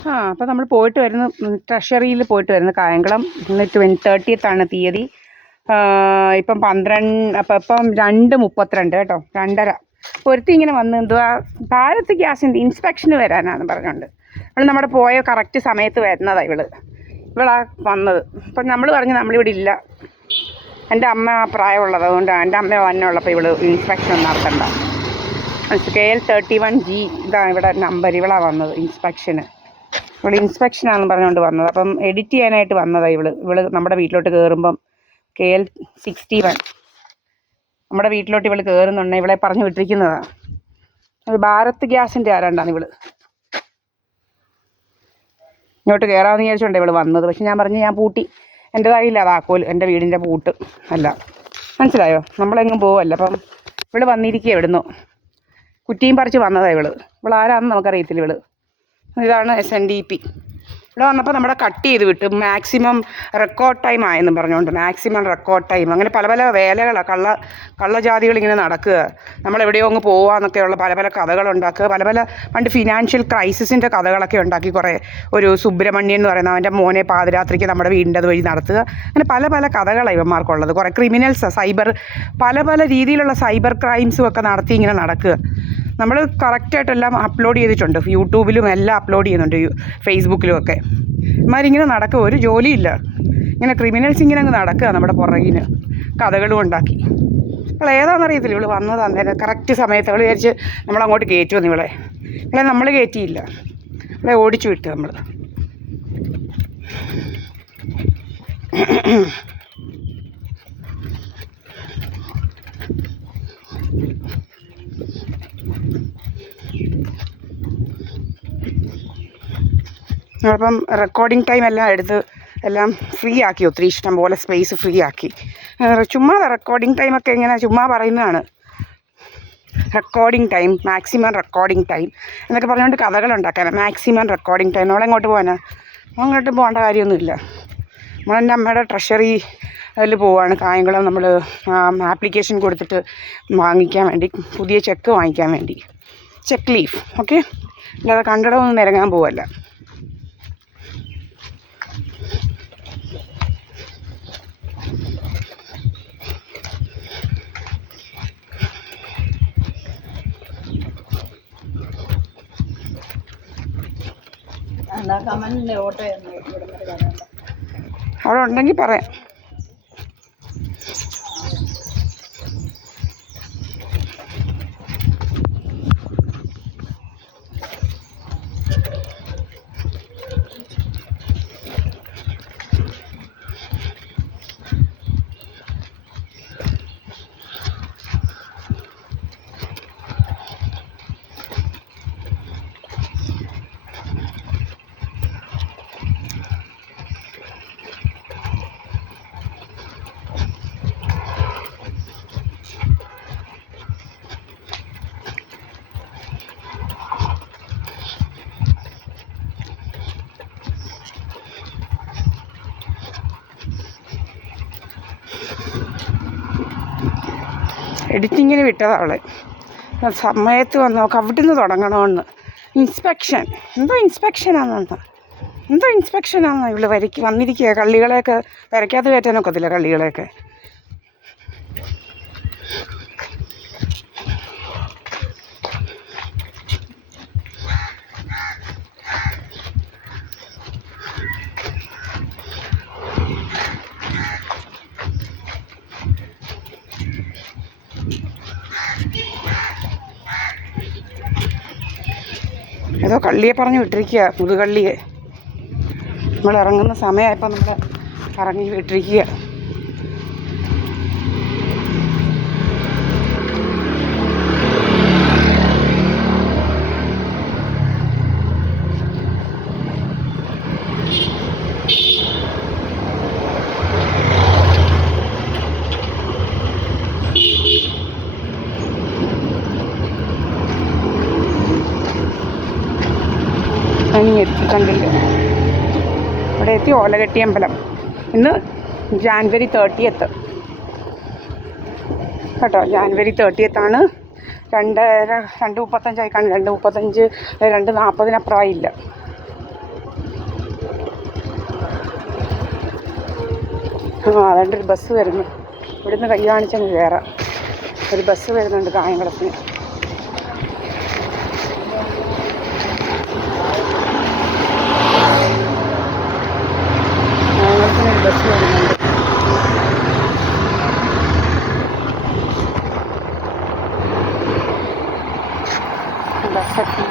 അപ്പോൾ നമ്മൾ പോയിട്ട് വരുന്ന ട്രഷറിയിൽ പോയിട്ട് വരുന്ന കായംകുളം. ഇന്ന് 30th തീയതി. ഇപ്പം 2:32 കേട്ടോ, 2:30. ഒരുത്തി ഇങ്ങനെ വന്ന് എന്തുവാ ഭാരത് ഗ്യാസിൻ്റെ ഇൻസ്പെക്ഷന് വരാനാണെന്ന് പറഞ്ഞുകൊണ്ട് അവൾ നമ്മുടെ പോയ കറക്റ്റ് സമയത്ത് വരുന്നതാണ് ഇവളാ വന്നത്. അപ്പം നമ്മൾ പറഞ്ഞു നമ്മളിവിടെ ഇല്ല, എൻ്റെ അമ്മ പ്രായമുള്ളത്, അതുകൊണ്ട് എൻ്റെ അമ്മ വന്നുള്ളപ്പോൾ ഇവൾ ഇൻസ്പെക്ഷൻ നടത്തണ്ട. KL31G ഇതാണ് ഇവിടെ നമ്പർ. ഇവളാണ് വന്നത് ഇൻസ്പെക്ഷന്. ഇവൾ ഇൻസ്പെക്ഷനാണെന്ന് പറഞ്ഞുകൊണ്ട് വന്നത്. അപ്പം എഡിറ്റ് ചെയ്യാനായിട്ട് വന്നതാണ് ഇവള് നമ്മുടെ വീട്ടിലോട്ട് കയറുമ്പം KL61 നമ്മുടെ വീട്ടിലോട്ട് ഇവൾ കയറുന്നുണ്ട്. ഇവളെ പറഞ്ഞു വിട്ടിരിക്കുന്നതാണ്. അത് ഭാരത് ഗ്യാസിൻ്റെ ആരാണ്ടാണ് ഇവള്. ഇങ്ങോട്ട് കയറാമെന്ന് വിചാരിച്ചുകൊണ്ട് ഇവൾ വന്നത്. പക്ഷെ ഞാൻ പറഞ്ഞു ഞാൻ പൂട്ടി, എൻ്റെതായില്ല താക്കോൽ, എൻ്റെ വീടിൻ്റെ പൂട്ട് അല്ല. മനസ്സിലായോ? നമ്മളെങ്ങും പോവല്ല. അപ്പം ഇവൾ വന്നിരിക്കുക ഇവിടുന്ന് കുറ്റിയും പറിച്ച് വന്നതാണ് ഇവൾ ആരാണെന്ന് നമുക്കറിയത്തില്ല. ഇതാണ് SNDP. ഇവിടെ വന്നപ്പോൾ നമ്മുടെ കട്ട് ചെയ്ത് വിട്ടു. മാക്സിമം റെക്കോർഡ് ടൈം ആയെന്നും പറഞ്ഞുകൊണ്ട് മാക്സിമം റെക്കോർഡ് ടൈം. അങ്ങനെ പല പല വേലകളാണ്, കള്ളജാതികൾ ഇങ്ങനെ നടക്കുക. നമ്മളെവിടെയോ അങ്ങ് പോവാന്നൊക്കെയുള്ള പല പല കഥകളുണ്ടാക്കുക. പല പല പണ്ട് ഫിനാൻഷ്യൽ ക്രൈസിസിൻ്റെ കഥകളൊക്കെ ഉണ്ടാക്കി കുറേ. ഒരു സുബ്രഹ്മണ്യൻ എന്ന് പറയുന്ന അവൻ്റെ മോനെ പാതിരാത്രിക്ക് നമ്മുടെ വീടിൻ്റെ വഴി നടത്തുക. അങ്ങനെ പല പല കഥകളാണ് ഇവന്മാർക്കുള്ളത്. കുറേ ക്രിമിനൽസ്, സൈബർ പല പല രീതിയിലുള്ള സൈബർ ക്രൈംസും ഒക്കെ നടത്തി ഇങ്ങനെ നടക്കുക. നമ്മൾ കറക്റ്റായിട്ടെല്ലാം അപ്ലോഡ് ചെയ്തിട്ടുണ്ട്. യൂട്യൂബിലും എല്ലാം അപ്ലോഡ് ചെയ്യുന്നുണ്ട്, ഫേസ്ബുക്കിലും ഒക്കെ. ഇമാരിങ്ങനെ നടക്കുക, ഒരു ജോലിയില്ല. ഇങ്ങനെ ക്രിമിനൽസ് ഇങ്ങനെ അങ്ങ് നടക്കുക നമ്മുടെ പുറകിന്, കഥകളും ഉണ്ടാക്കി. അവൾ ഏതാണെന്നറിയത്തില്ല. ഇവൾ വന്നത് അന്നേരം കറക്റ്റ് സമയത്ത്. അവൾ വിചാരിച്ച് നമ്മളങ്ങോട്ട് കയറ്റുമെന്ന്. ഇവളെ നമ്മൾ കയറ്റിയില്ല, ഇവളെ ഓടിച്ചു വിട്ടു നമ്മൾ. അപ്പം റെക്കോർഡിങ് ടൈം എല്ലാം എടുത്ത് എല്ലാം ഫ്രീ ആക്കി, ഒത്തിരി ഇഷ്ടം പോലെ സ്പേസ് ഫ്രീ ആക്കി. ചുമ്മാ റെക്കോർഡിങ് ടൈമൊക്കെ ഇങ്ങനെ ചുമ്മാ പറയുന്നതാണ്. Recording time, maximum recording time എന്നൊക്കെ പറഞ്ഞുകൊണ്ട് കഥകളുണ്ടാക്കാനാണ്. Maximum recording time. നമ്മളെങ്ങോട്ട് പോകാനാ? അങ്ങോട്ട് പോകേണ്ട കാര്യമൊന്നുമില്ല. നമ്മളെൻ്റെ അമ്മയുടെ ട്രഷറി അതിൽ പോവുകയാണ് കായംകുളം. നമ്മൾ ആപ്ലിക്കേഷൻ കൊടുത്തിട്ട് വാങ്ങിക്കാൻ വേണ്ടി, പുതിയ ചെക്ക് വാങ്ങിക്കാൻ വേണ്ടി, ചെക്ക് ലീഫ്. ഓക്കെ, അല്ലാതെ കണ്ടടമൊന്നും നിരങ്ങാൻ പോവല്ല. അവിടെ ഉണ്ടെങ്കിൽ പറയാം. എഡിറ്റിങ്ങിന് വിട്ടതാണ് അവളെ. സമയത്ത് വന്ന് നോക്ക്, അവിടെ നിന്ന് തുടങ്ങണമെന്ന്. ഇൻസ്പെക്ഷൻ എന്തോ ഇൻസ്പെക്ഷനാണെന്ന് ഇവള് വന്നിരിക്കുക. കള്ളികളെയൊക്കെ വരയ്ക്കാത്ത കയറ്റാനൊക്കത്തില്ല, കള്ളികളെയൊക്കെ. ഏതോ കള്ളിയെ പറഞ്ഞു വിട്ടിരിക്കുക, മുതുകള്ളിയെ. നമ്മൾ ഇറങ്ങുന്ന സമയമായപ്പോൾ നമ്മൾ ഇറങ്ങി വിട്ടിരിക്കുക. എത്തിക്കണ്ടില്ല, ഇവിടെ എത്തി. ഓലകെട്ടി അമ്പലം. ഇന്ന് January 30th കേട്ടോ. January 30th 2:35 2:35 2:40 2:40 ആയില്ല. അതുകൊണ്ട് ഒരു ബസ് വരുന്നു. ഇവിടുന്ന് കൈ കാണിച്ചങ്ങ് കയറാം. ഒരു ബസ് വരുന്നുണ്ട് കായംകുളത്തിന്. കായംകുളത്തിനൊരു ബസ് വരുന്നുണ്ട്. ബസ്സൊക്കെ